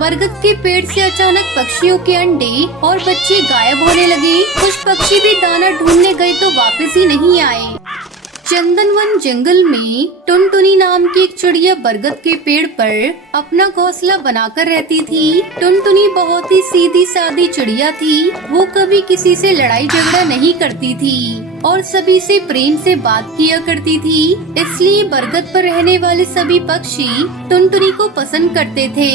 बरगद के पेड़ से अचानक पक्षियों के अंडे और बच्चे गायब होने लगे। कुछ पक्षी भी दाना ढूंढने गए तो वापस ही नहीं आए। चंदनवन जंगल में टुनटुनी नाम की एक चिड़िया बरगद के पेड़ पर अपना घोंसला बनाकर रहती थी। टुनटुनी बहुत ही सीधी सादी चिड़िया थी। वो कभी किसी से लड़ाई झगड़ा नहीं करती थी और सभी से प्रेम से बात किया करती थी। इसलिए बरगद पर रहने वाले सभी पक्षी टुनटुनी को पसंद करते थे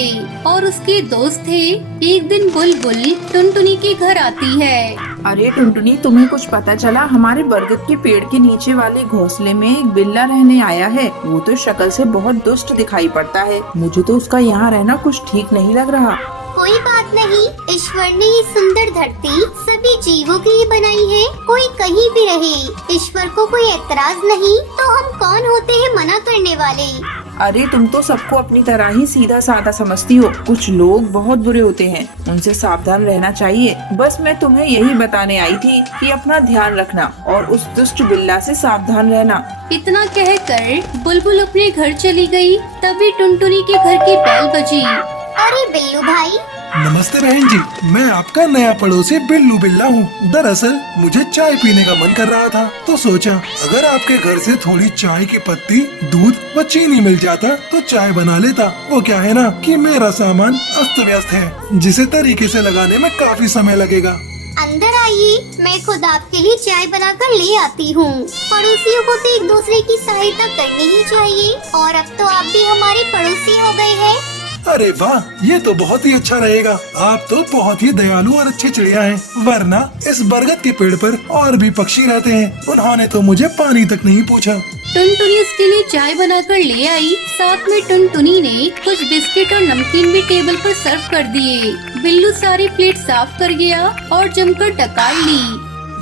और उसके दोस्त थे। एक दिन बुलबुल टुनटुनी के घर आती है। अरे टुनटुनी, तुम्हें कुछ पता चला? हमारे बरगद के पेड़ के नीचे वाले घोंसले में एक बिल्ला रहने आया है। वो तो शक्ल से बहुत दुष्ट दिखाई पड़ता है। मुझे तो उसका यहाँ रहना कुछ ठीक नहीं लग रहा। कोई बात नहीं, ईश्वर ने ये सुंदर धरती सभी जीवों के लिए बनाई है। कोई कहीं भी रहे, ईश्वर को कोई एतराज नहीं। तो हम कौन होते हैं मना करने वाले? अरे तुम तो सबको अपनी तरह ही सीधा साधा समझती हो। कुछ लोग बहुत बुरे होते हैं, उनसे सावधान रहना चाहिए। बस मैं तुम्हें यही बताने आई थी कि अपना ध्यान रखना और उस दुष्ट बिल्ला से सावधान रहना। इतना कहकर बुलबुल अपने घर चली गई। तभी टुनटुनी के घर की बेल बजी। अरे बिल्लू भाई। नमस्ते बहन जी, मैं आपका नया पड़ोसी बिल्लू बिल्ला हूँ। दरअसल मुझे चाय पीने का मन कर रहा था, तो सोचा अगर आपके घर से थोड़ी चाय की पत्ती, दूध व चीनी मिल जाता तो चाय बना लेता। वो क्या है ना कि मेरा सामान अस्त व्यस्त है, जिसे तरीके से लगाने में काफी समय लगेगा। अंदर आइए, मैं खुद आपके लिए चाय बनाकर ले आती हूँ। पड़ोसियों को तो एक दूसरे की सहायता करनी ही चाहिए। और अब तो आप भी हमारे पड़ोसी हो गए हैं। अरे वाह, ये तो बहुत ही अच्छा रहेगा। आप तो बहुत ही दयालु और अच्छी चिड़िया हैं। वरना इस बरगद के पेड़ पर और भी पक्षी रहते हैं, उन्होंने तो मुझे पानी तक नहीं पूछा। टुनटुनी उसके लिए चाय बनाकर ले आई। साथ में टुनटुनी ने कुछ बिस्किट और नमकीन भी टेबल पर सर्व कर दिए। बिल्लू सारी प्लेट साफ कर गया और जमकर टकार ली।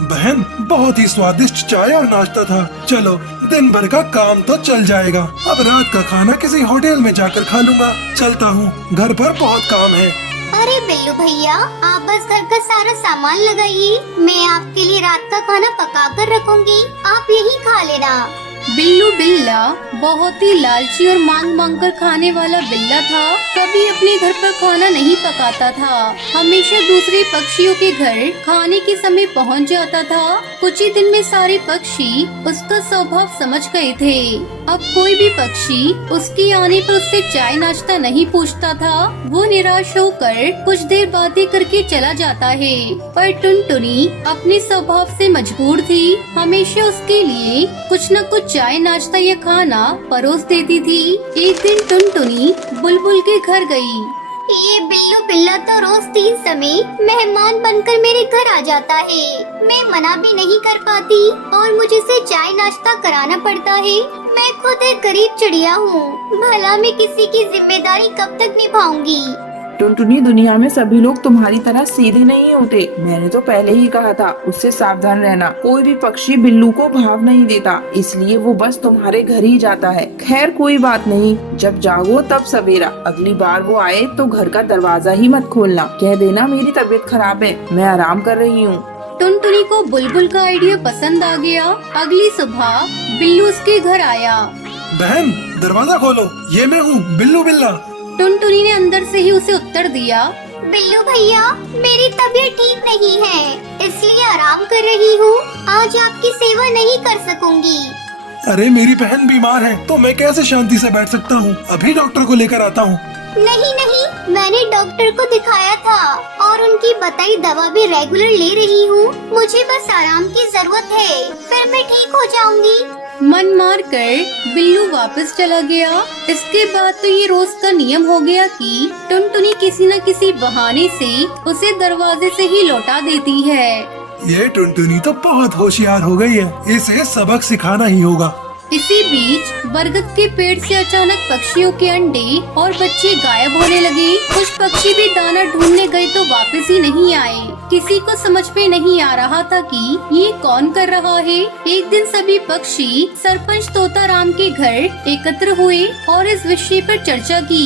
बहन, बहुत ही स्वादिष्ट चाय और नाश्ता था। चलो, दिन भर का काम तो चल जाएगा। अब रात का खाना किसी होटल में जाकर खा लूंगा। चलता हूँ, घर पर बहुत काम है। अरे बिल्लू भैया, आप बस घर का सारा सामान लगाइए। मैं आपके लिए रात का खाना पका कर रखूंगी, आप यही खा लेना। बिल्लू बिल्ला बहुत ही लालची और मांग मांग कर खाने वाला बिल्ला था। कभी अपने घर पर खाना नहीं पकाता था, हमेशा दूसरे पक्षियों के घर खाने के समय पहुंच जाता था। कुछ ही दिन में सारे पक्षी उसका स्वभाव समझ गए थे। अब कोई भी पक्षी उसके आने पर उससे चाय नाश्ता नहीं पूछता था। वो निराश होकर कुछ देर बातें करके चला जाता है। पर टुनटुनी अपने स्वभाव से मजबूर थी, हमेशा उसके लिए कुछ न कुछ चाय नाश्ता या खाना परोस देती थी। एक दिन टुनटुनी बुलबुल के घर गई। ये बिल्लू बिल्ला तो रोज 3 समय मेहमान बनकर मेरे घर आ जाता है। मैं मना भी नहीं कर पाती और मुझे से चाय नाश्ता कराना पड़ता है। मैं खुद एक गरीब चिड़िया हूँ, भला मैं किसी की जिम्मेदारी कब तक निभाऊंगी? टुनटुनी, दुनिया में सभी लोग तुम्हारी तरह सीधे नहीं होते। मैंने तो पहले ही कहा था उससे सावधान रहना। कोई भी पक्षी बिल्लू को भाव नहीं देता, इसलिए वो बस तुम्हारे घर ही जाता है। खैर कोई बात नहीं, जब जागो तब सवेरा। अगली बार वो आए तो घर का दरवाजा ही मत खोलना। कह देना मेरी तबीयत खराब है, मैं आराम कर रही हूँ। टुनटुनी को बुलबुल का आइडिया पसंद आ गया। अगली सुबह बिल्लू उसके घर आया। बहन, दरवाजा खोलो, ये मैं हूँ बिल्लू बिल्ला। टुनटुनी ने अंदर से ही उसे उत्तर दिया। बिल्लू भैया, मेरी तबीयत ठीक नहीं है, इसलिए आराम कर रही हूँ। आज आपकी सेवा नहीं कर सकूंगी। अरे मेरी बहन बीमार है, तो मैं कैसे शांति से बैठ सकता हूँ? अभी डॉक्टर को लेकर आता हूँ। नहीं नहीं, मैंने डॉक्टर को दिखाया था और उनकी बताई दवा भी रेगुलर ले रही हूँ। मुझे बस आराम की जरूरत है, फिर मैं ठीक हो जाऊंगी। मन मार कर बिल्लू वापस चला गया। इसके बाद तो ये रोज का नियम हो गया कि टुनटुनी किसी न किसी बहाने से उसे दरवाजे से ही लौटा देती है। ये टुनटुनी तो बहुत होशियार हो गई है, इसे सबक सिखाना ही होगा। इसी बीच बरगद के पेड़ से अचानक पक्षियों के अंडे और बच्चे गायब होने लगे। कुछ पक्षी भी दाना ढूंढने गए तो वापस ही नहीं आए। किसी को समझ में नहीं आ रहा था कि ये कौन कर रहा है। एक दिन सभी पक्षी सरपंच तोताराम के घर एकत्र हुए और इस विषय पर चर्चा की।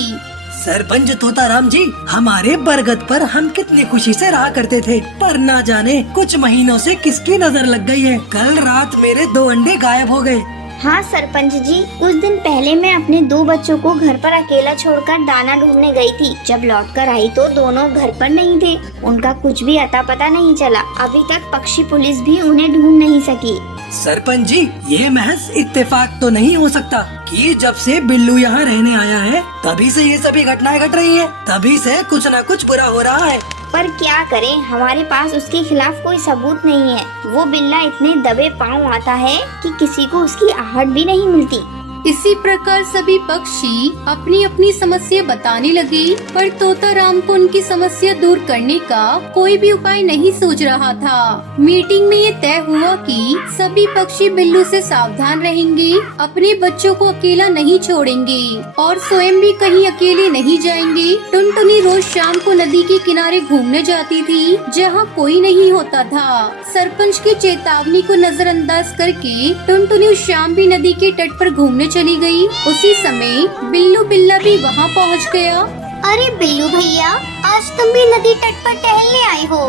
सरपंच तोताराम जी, हमारे बरगद पर हम कितनी खुशी से रहा करते थे, पर ना जाने कुछ महीनों से किसकी नजर लग गई है। कल रात मेरे 2 अंडे गायब हो गए। हाँ सरपंच जी, कुछ दिन पहले मैं अपने 2 बच्चों को घर पर अकेला छोड़कर दाना ढूंढने गई थी। जब लौटकर आई तो दोनों घर पर नहीं थे। उनका कुछ भी अता पता नहीं चला। अभी तक पक्षी पुलिस भी उन्हें ढूंढ नहीं सकी। सरपंच जी, ये महज इत्तेफाक तो नहीं हो सकता कि जब से बिल्लू यहाँ रहने आया है तभी से ये सभी घटनाएं घट रही हैं। तभी से कुछ न कुछ बुरा हो रहा है। पर क्या करें, हमारे पास उसके खिलाफ कोई सबूत नहीं है। वो बिल्ला इतने दबे पाँव आता है कि किसी को उसकी आहट भी नहीं मिलती। इसी प्रकार सभी पक्षी अपनी अपनी समस्या बताने लगे, पर तोता राम को उनकी समस्या दूर करने का कोई भी उपाय नहीं सोच रहा था। मीटिंग में ये तय हुआ कि सभी पक्षी बिल्लू से सावधान रहेंगे, अपने बच्चों को अकेला नहीं छोड़ेंगे और स्वयं भी कहीं अकेले नहीं जाएंगे। टुनटुनी रोज शाम को नदी के किनारे घूमने जाती थी, जहाँ कोई नहीं होता था। सरपंच की चेतावनी को नजरअंदाज करके टुनटुनी उस शाम भी नदी के तट पर घूमने चली गई। उसी समय बिल्लू बिल्ला भी वहाँ पहुँच गया। अरे बिल्लू भैया, आज तुम भी नदी तट पर टहलने आए हो?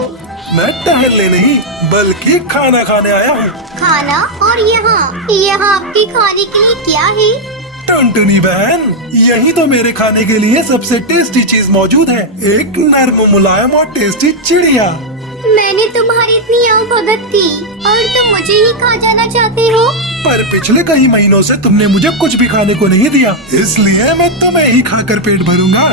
मैं टहलने नहीं बल्कि खाना खाने आया हूँ। खाना? और यहाँ आपके खाने के लिए क्या है? टुनटुनी बहन, यही तो मेरे खाने के लिए सबसे टेस्टी चीज मौजूद है। एक नर्म मुलायम और टेस्टी चिड़िया। मैंने तुम्हारी इतनी भगत की और तुम मुझे ही खा जाना चाहते हो? पर पिछले कई महीनों से तुमने मुझे कुछ भी खाने को नहीं दिया, इसलिए मैं तुम्हें ही खाकर पेट भरूंगा।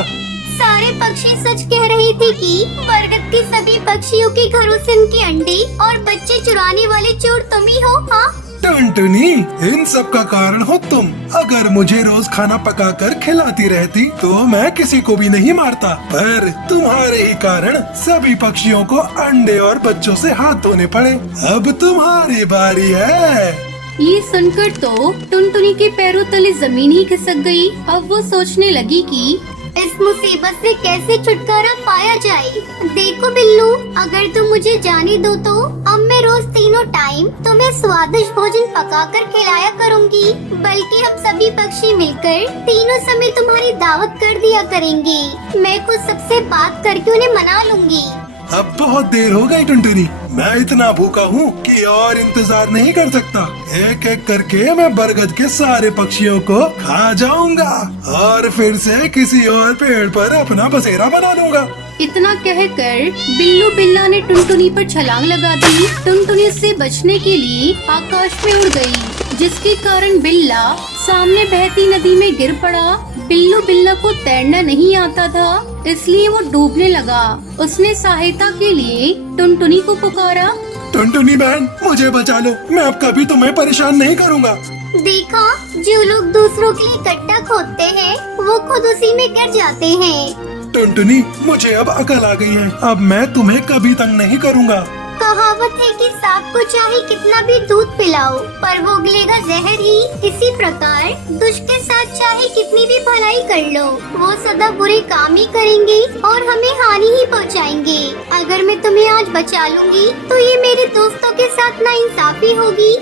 सारे पक्षी सच कह रहे थे कि बरगद के सभी पक्षियों के घरों से उनके अंडे और बच्चे चुराने वाले चोर तुम ही हो। हाँ टुनटुनी, इन सब का कारण हो तुम। अगर मुझे रोज खाना पकाकर खिलाती रहती तो मैं किसी को भी नहीं मारता, पर तुम्हारे ही कारण सभी पक्षियों को अंडे और बच्चों से हाथ धोने पड़े। अब तुम्हारी बारी है। ये सुनकर तो टुनटुनी के पैरों तले जमीन ही खिसक गई। अब वो सोचने लगी कि इस मुसीबत से कैसे छुटकारा पाया जाए। देखो बिल्लू, अगर तुम मुझे जाने दो तो अब मैं रोज तीनों टाइम तुम्हें स्वादिष्ट भोजन पकाकर खिलाया करूंगी। बल्कि हम सभी पक्षी मिलकर तीनों समय तुम्हारी दावत कर दिया करेंगे। मैं खुद सबसे बात करके उन्हें मना लूंगी। अब बहुत देर हो गई टुनटुनी, मैं इतना भूखा हूँ कि और इंतजार नहीं कर सकता। एक एक करके मैं बरगद के सारे पक्षियों को खा जाऊंगा और फिर से किसी और पेड़ पर अपना बसेरा बना लूंगा। इतना कहकर बिल्लू बिल्ला ने टुनटुनी पर छलांग लगा दी। टुनटुनी से बचने के लिए आकाश में उड़ गई, जिसके कारण बिल्ला सामने बहती नदी में गिर पड़ा। बिल्लू बिल्ला को तैरना नहीं आता था, इसलिए वो डूबने लगा। उसने सहायता के लिए टुनटुनी को पुकारा। टुनटुनी बहन, मुझे बचा लो, मैं अब कभी तुम्हें परेशान नहीं करूँगा। देखा, जो लोग दूसरों के लिए गड्ढा खोदते हैं वो खुद उसी में गिर जाते हैं। टुनटुनी, मुझे अब अकल आ गई है। अब मैं तुम्हें कभी तंग नहीं करूँगा। कहावत है कि सांप को चाहे कितना भी दूध पिलाओ पर वो उगलेगा जहर ही। इसी प्रकार दुष्ट के साथ चाहे कितनी भी भलाई कर लो, वो सदा बुरे काम ही करेंगे और हमें हानि ही पहुंचाएंगे। अगर मैं तुम्हें आज बचा लूंगी तो ये मेरे दोस्तों के साथ नाइंसाफी होगी।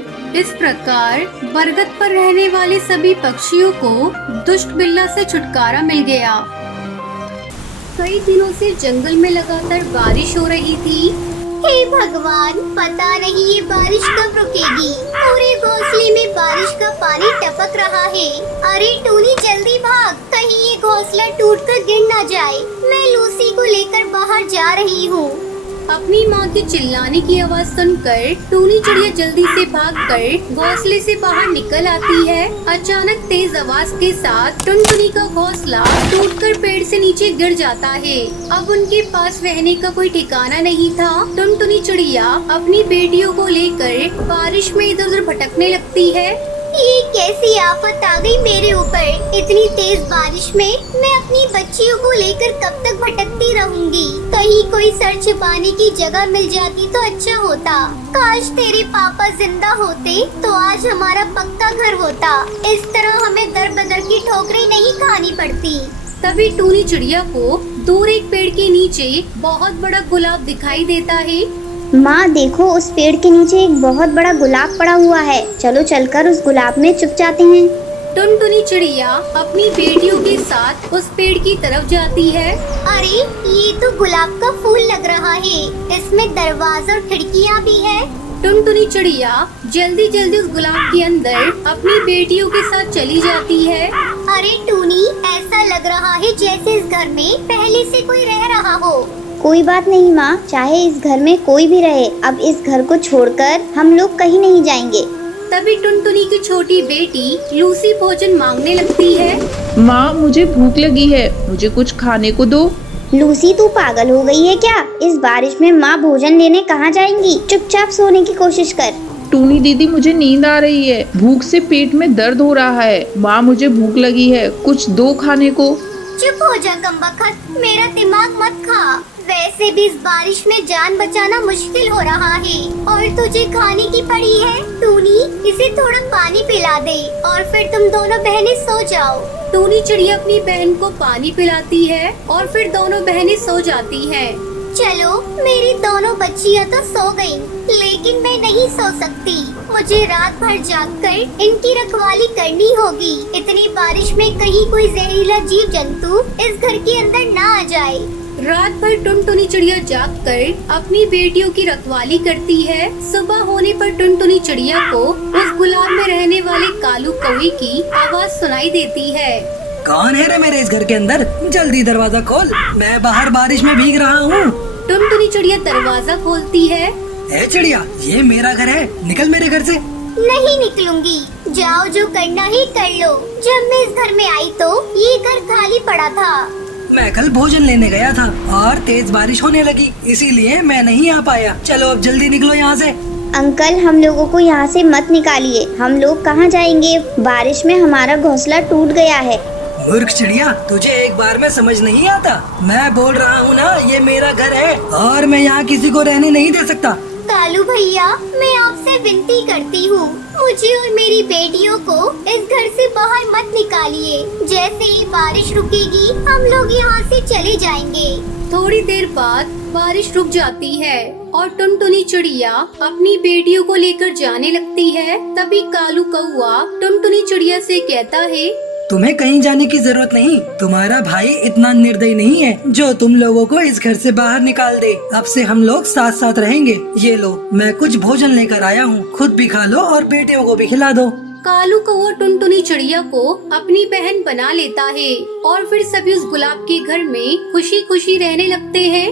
इस प्रकार बरगद पर रहने वाले सभी पक्षियों को दुष्ट बिल्ला से छुटकारा मिल गया। कई दिनों से जंगल में लगातार बारिश हो रही थी। हे भगवान, पता नहीं ये बारिश कब रुकेगी। पूरे घोंसले में बारिश का पानी टपक रहा है। अरे टूनी, जल्दी भाग, कहीं ये घोंसला टूटकर गिर ना जाए। मैं लूसी को लेकर बाहर जा रही हूँ। अपनी माँ के चिल्लाने की आवाज सुनकर टूनी चिड़िया जल्दी से भागकर घोंसले से बाहर निकल आती है। अचानक तेज आवाज के साथ टुनटुनी का घोंसला टूटकर पेड़ से नीचे गिर जाता है। अब उनके पास रहने का कोई ठिकाना नहीं था। टुनटुनी चिड़िया अपनी बेटियों को लेकर बारिश में इधर उधर भटकने लगती है। ये कैसी आफत आ गई मेरे ऊपर। इतनी तेज बारिश में मैं अपनी बच्चियों को लेकर कब तक भटकती रहूंगी। कहीं कोई सर छुपाने की जगह मिल जाती तो अच्छा होता। काश तेरे पापा जिंदा होते तो आज हमारा पक्का घर होता। इस तरह हमें दर बदर की ठोकरें नहीं खानी पड़ती। तभी टूनी चिड़िया को दूर एक पेड़ के नीचे बहुत बड़ा गुलाब दिखाई देता है। माँ देखो, उस पेड़ के नीचे एक बहुत बड़ा गुलाब पड़ा हुआ है। चलो चलकर उस गुलाब में छुप जाते हैं। टुनटुनी चिड़िया अपनी बेटियों के साथ उस पेड़ की तरफ जाती है। अरे ये तो गुलाब का फूल लग रहा है। इसमें दरवाजा और खिड़कियाँ भी है। टुनटुनी चिड़िया जल्दी जल्दी उस गुलाब के अंदर अपनी बेटियों के साथ चली जाती है। अरे टूनी, ऐसा लग रहा है जैसे इस घर में पहले से कोई रह रहा हो। कोई बात नहीं माँ, चाहे इस घर में कोई भी रहे, अब इस घर को छोड़कर हम लोग कहीं नहीं जाएंगे। तभी टुनटुनी की छोटी बेटी लूसी भोजन मांगने लगती है। माँ मुझे भूख लगी है, मुझे कुछ खाने को दो। लूसी तू पागल हो गई है क्या? इस बारिश में माँ भोजन लेने कहाँ जाएंगी? चुपचाप सोने की कोशिश कर। टूनी दीदी मुझे नींद आ रही है, भूख से पेट में दर्द हो रहा है। माँ मुझे भूख लगी है, कुछ दो खाने को। चुप हो जा कमबख्त, मेरा दिमाग मत खा। वैसे भी इस बारिश में जान बचाना मुश्किल हो रहा है और तुझे खाने की पड़ी है। टूनी, इसे थोड़ा पानी पिला दे और फिर तुम दोनों बहनें सो जाओ। टूनी चिड़िया अपनी बहन को पानी पिलाती है और फिर दोनों बहनें सो जाती हैं। चलो, मेरी दोनों बच्चियां तो सो गयी, लेकिन मैं नहीं सो सकती। मुझे रात भर जागकर इनकी रखवाली करनी होगी। इतनी बारिश में कहीं कोई जहरीला जीव जंतु इस घर के अंदर ना आ जाए। रात भर टुनटुनी चिड़िया जागकर अपनी बेटियों की रखवाली करती है। सुबह होने पर टुनटुनी चिड़िया को उस गुलाब में रहने वाले कालू कौवे की आवाज सुनाई देती है। कौन है रे मेरे इस घर के अंदर? जल्दी दरवाजा खोल, मैं बाहर बारिश में भीग रहा हूँ। टुनटुनी चिड़िया दरवाजा खोलती है। ए चिड़िया, ये मेरा घर है, निकल मेरे घर से। नहीं निकलूंगी, जाओ जो करना ही कर लो। जब मैं इस घर में आई तो ये घर खाली पड़ा था। मैं कल भोजन लेने गया था और तेज बारिश होने लगी, इसीलिए मैं नहीं आ पाया। चलो अब जल्दी निकलो यहाँ से। अंकल, हम लोगों को यहाँ से मत निकालिए। हम लोग कहाँ जाएंगे? बारिश में हमारा घोंसला टूट गया है। मूर्ख चिड़िया, तुझे एक बार में समझ नहीं आता? मैं बोल रहा हूँ ना, ये मेरा घर है और मैं यहाँ किसी को रहने नहीं दे सकता। कालू भैया, मैं आपसे विनती करती हूँ, मुझे और मेरी बेटियों को इस घर से बाहर मत निकालिए। जैसे ही बारिश रुकेगी हम लोग यहाँ से चले जाएंगे। थोड़ी देर बाद बारिश रुक जाती है और टुनटुनी चिड़िया अपनी बेटियों को लेकर जाने लगती है। तभी कालू कौवा टुनटुनी चिड़िया से कहता है, तुम्हें कहीं जाने की जरूरत नहीं। तुम्हारा भाई इतना निर्दयी नहीं है जो तुम लोगों को इस घर से बाहर निकाल दे। अब से हम लोग साथ साथ रहेंगे। ये लो, मैं कुछ भोजन लेकर आया हूँ, खुद भी खा लो और बेटियों को भी खिला दो। कालू कौवा टुनटुनी चिड़िया को अपनी बहन बना लेता है और फिर सभी उस गुलाब के घर में खुशी खुशी रहने लगते हैं।